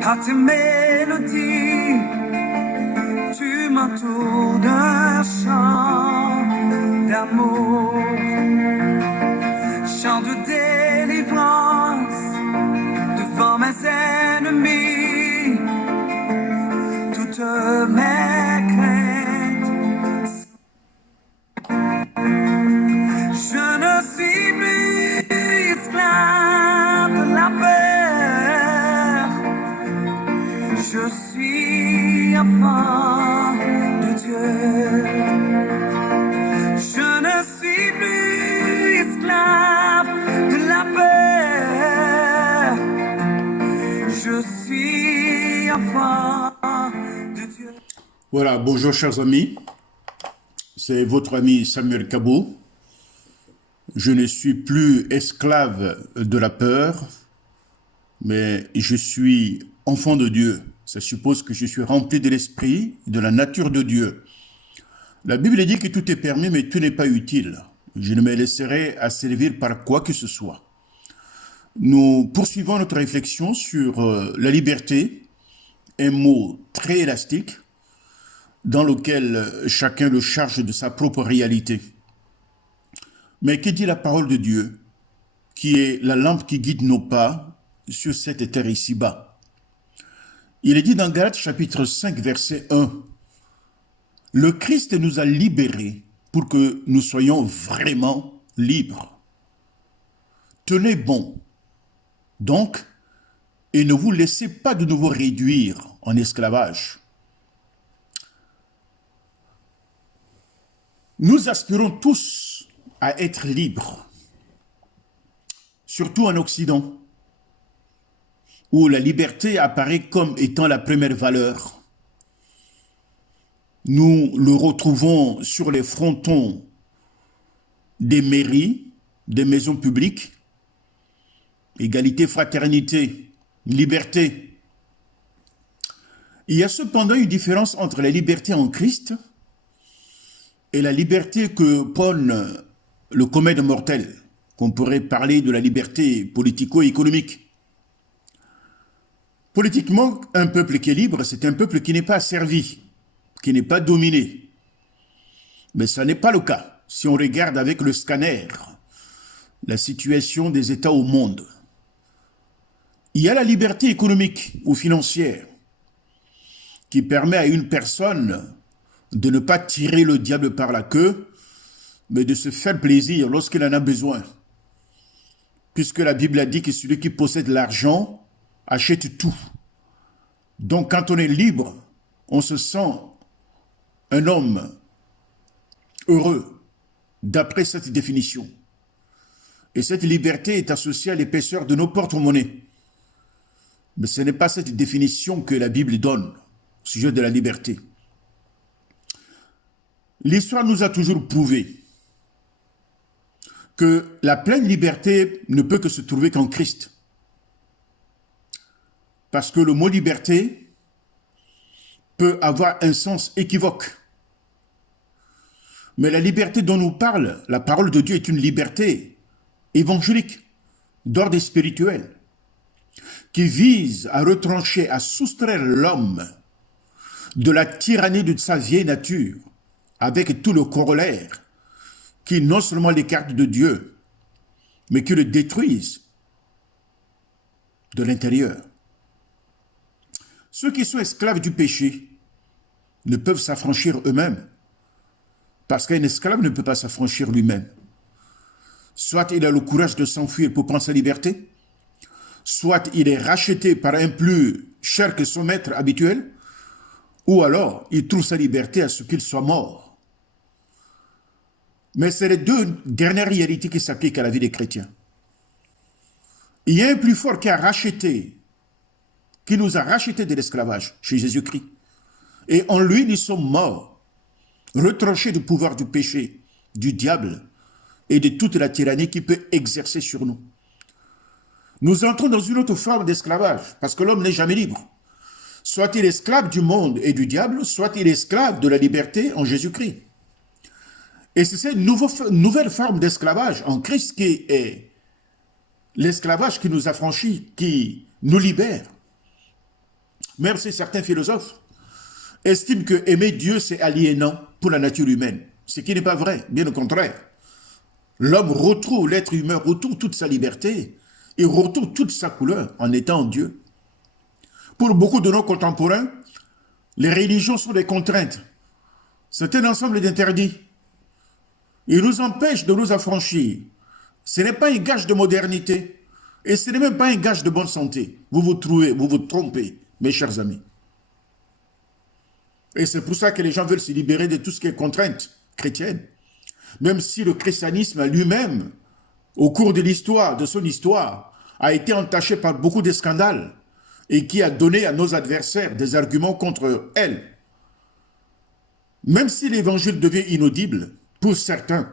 Par tes mélodies, tu m'entoures d'un chant d'amour, chant de délivrance devant mes ennemis. Toutes mes craintes, je ne suis plus esclave de la peur. Je suis enfant de Dieu. Je ne suis plus esclave de la peur. Je suis enfant de Dieu. Voilà, bonjour chers amis, c'est votre ami Samuel Cabot. Je ne suis plus esclave de la peur, mais je suis enfant de Dieu. Ça suppose que je suis rempli de l'esprit, de la nature de Dieu. La Bible dit que tout est permis, mais tout n'est pas utile. Je ne me laisserai asservir par quoi que ce soit. Nous poursuivons notre réflexion sur la liberté, un mot très élastique, dans lequel chacun le charge de sa propre réalité. Mais que dit la parole de Dieu, qui est la lampe qui guide nos pas sur cette terre ici-bas? Il est dit dans Galates chapitre 5, verset 1, « Le Christ nous a libérés pour que nous soyons vraiment libres. Tenez bon, donc, et ne vous laissez pas de nouveau réduire en esclavage. » Nous aspirons tous à être libres, surtout en Occident, où la liberté apparaît comme étant la première valeur. Nous le retrouvons sur les frontons des mairies, des maisons publiques, égalité, fraternité, liberté. Il y a cependant une différence entre la liberté en Christ et la liberté que prône le commun des mortels, qu'on pourrait parler de la liberté politico-économique. Politiquement, un peuple qui est libre, c'est un peuple qui n'est pas asservi, qui n'est pas dominé. Mais ça n'est pas le cas si on regarde avec le scanner la situation des États au monde. Il y a la liberté économique ou financière qui permet à une personne de ne pas tirer le diable par la queue, mais de se faire plaisir lorsqu'il en a besoin. Puisque la Bible a dit que celui qui possède l'argent achète tout. Donc quand on est libre, on se sent un homme heureux, d'après cette définition. Et cette liberté est associée à l'épaisseur de nos porte-monnaies. Mais ce n'est pas cette définition que la Bible donne au sujet de la liberté. L'histoire nous a toujours prouvé que la pleine liberté ne peut que se trouver qu'en Christ. Parce que le mot liberté peut avoir un sens équivoque. Mais la liberté dont nous parle la parole de Dieu est une liberté évangélique, d'ordre spirituel, qui vise à retrancher, à soustraire l'homme de la tyrannie de sa vieille nature, avec tout le corollaire qui non seulement l'écarte de Dieu, mais qui le détruisent de l'intérieur. Ceux qui sont esclaves du péché ne peuvent s'affranchir eux-mêmes, parce qu'un esclave ne peut pas s'affranchir lui-même. Soit il a le courage de s'enfuir pour prendre sa liberté, soit il est racheté par un plus cher que son maître habituel, ou alors il trouve sa liberté à ce qu'il soit mort. Mais c'est les deux dernières réalités qui s'appliquent à la vie des chrétiens. Il y a un plus fort qui nous a rachetés de l'esclavage chez Jésus-Christ. Et en lui, nous sommes morts, retranchés du pouvoir du péché, du diable et de toute la tyrannie qui peut exercer sur nous. Nous entrons dans une autre forme d'esclavage, parce que l'homme n'est jamais libre. Soit il est esclave du monde et du diable, soit il est esclave de la liberté en Jésus-Christ. Et c'est cette nouvelle forme d'esclavage en Christ qui est l'esclavage qui nous affranchit, qui nous libère. même si certains philosophes estiment que aimer Dieu, c'est aliénant pour la nature humaine. Ce qui n'est pas vrai, bien au contraire. L'homme retrouve, l'être humain retrouve toute sa liberté et retrouve toute sa couleur en étant en Dieu. Pour beaucoup de nos contemporains, les religions sont des contraintes. C'est un ensemble d'interdits. Ils nous empêchent de nous affranchir. Ce n'est pas un gage de modernité et ce n'est même pas un gage de bonne santé. Vous vous trompez, mes chers amis. Et c'est pour ça que les gens veulent se libérer de tout ce qui est contrainte chrétienne. Même si le christianisme lui-même, au cours de l'histoire, de son histoire, a été entaché par beaucoup de scandales et qui a donné à nos adversaires des arguments contre elle. Même si l'évangile devient inaudible, pour certains,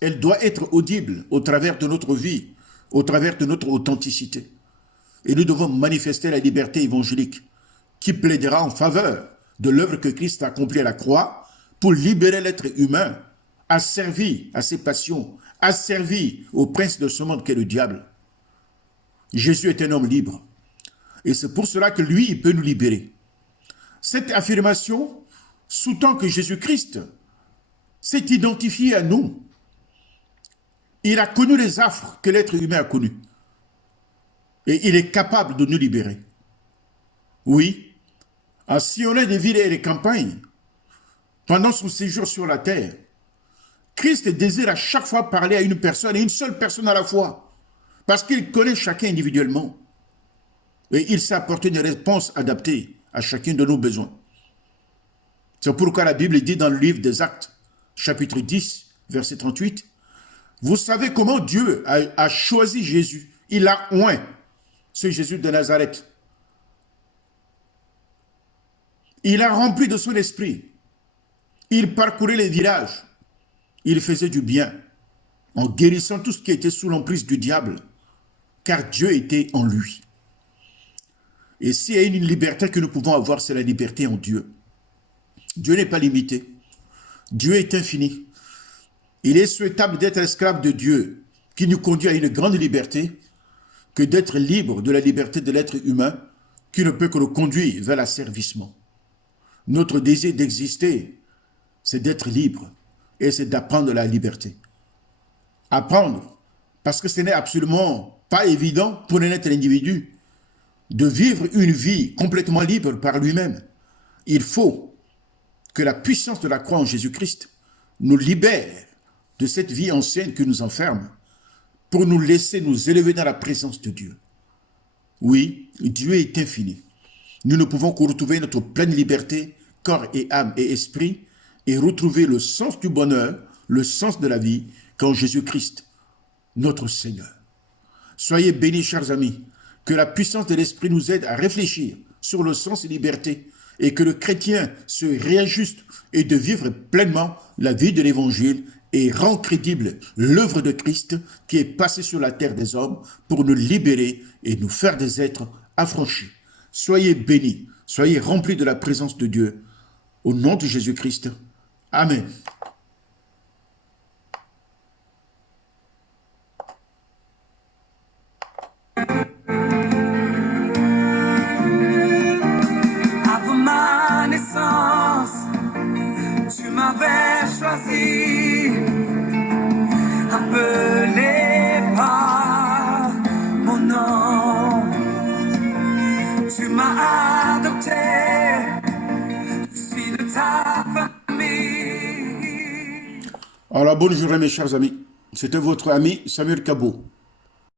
elle doit être audible au travers de notre vie, au travers de notre authenticité. Et nous devons manifester la liberté évangélique qui plaidera en faveur de l'œuvre que Christ a accomplie à la croix pour libérer l'être humain, asservi à ses passions, asservi au prince de ce monde qu'est le diable. Jésus est un homme libre. Et c'est pour cela que lui, il peut nous libérer. Cette affirmation sous-tend que Jésus-Christ s'est identifié à nous. Il a connu les affres que l'être humain a connues. Et il est capable de nous libérer. Oui, en sillonnant des villes et des campagnes, pendant son séjour sur la terre, Christ désire à chaque fois parler à une personne et une seule personne à la fois, parce qu'il connaît chacun individuellement. Et il sait apporter une réponse adaptée à chacun de nos besoins. C'est pourquoi la Bible dit dans le livre des Actes, chapitre 10, verset 38, « Vous savez comment Dieu a choisi Jésus. Il a oint ce Jésus de Nazareth. Il a rempli de son esprit. Il parcourait les villages. Il faisait du bien en guérissant tout ce qui était sous l'emprise du diable, car Dieu était en lui. » Et s'il y a une liberté que nous pouvons avoir, c'est la liberté en Dieu. Dieu n'est pas limité. Dieu est infini. Il est souhaitable d'être esclave de Dieu, qui nous conduit à une grande liberté, que d'être libre de la liberté de l'être humain, qui ne peut que nous conduire vers l'asservissement. Notre désir d'exister, c'est d'être libre, et c'est d'apprendre la liberté. Apprendre, parce que ce n'est absolument pas évident pour un être individu de vivre une vie complètement libre par lui-même. Il faut que la puissance de la croix en Jésus-Christ nous libère de cette vie ancienne qui nous enferme pour nous laisser nous élever dans la présence de Dieu. Oui, Dieu est infini. Nous ne pouvons que retrouver notre pleine liberté, corps et âme et esprit, et retrouver le sens du bonheur, le sens de la vie qu'en Jésus-Christ, notre Seigneur. Soyez bénis, chers amis, que la puissance de l'Esprit nous aide à réfléchir sur le sens et liberté et que le chrétien se réajuste et de vivre pleinement la vie de l'Évangile et rend crédible l'œuvre de Christ qui est passée sur la terre des hommes pour nous libérer et nous faire des êtres affranchis. Soyez bénis, soyez remplis de la présence de Dieu. Au nom de Jésus-Christ. Amen. Tu m'avais choisi, appelé par mon nom. Tu m'as adopté, je suis de ta famille. Alors, bonne journée mes chers amis. C'était votre ami Samuel Kabo.